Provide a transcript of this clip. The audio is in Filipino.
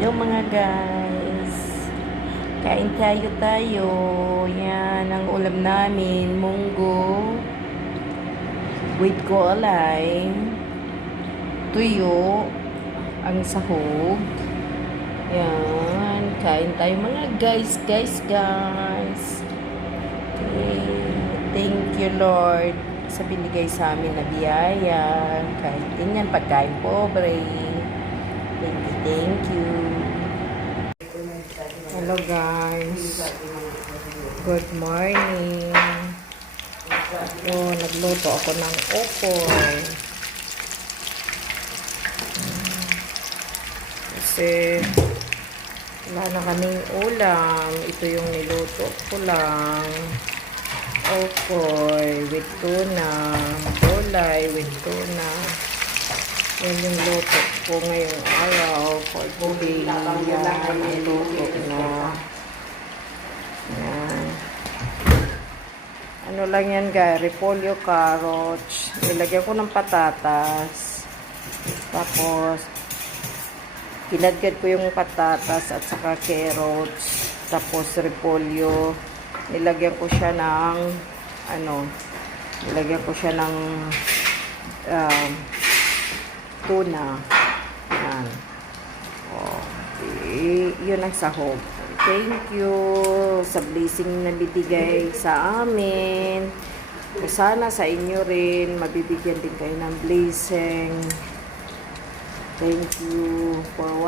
Yung mga guys, kain tayo. Yan, ang ulam namin, munggo, with gulay, tuyo, ang sahog. Yan, kain tayo mga guys. Okay. Thank you Lord sa binigay sa amin na biyaya. Kahit ganyan, pagkain pobre. Thank you. Hello guys. Good morning. Nagluto ako ng ukoy. Kasi wala na kaming ulam. Ito yung niluto ko lang. Ukoy with tuna. Gulay with tuna. Yan yung luto ko ngayong araw for today. Yan ang luto na. Yan. Ano lang yan guys, repolyo, carrots. Nilagyan ko ng patatas. Tapos, kinadkad ko yung patatas at saka carrots. Tapos, repolyo. Nilagyan ko siya ng, nilagyan ko siya ng, tuna. Yan. Okay. Yun ang sahog. Thank you sa blessing na bibigay sa amin. Sana sa inyo rin mabibigyan din kayo ng blessing. Thank you for watching.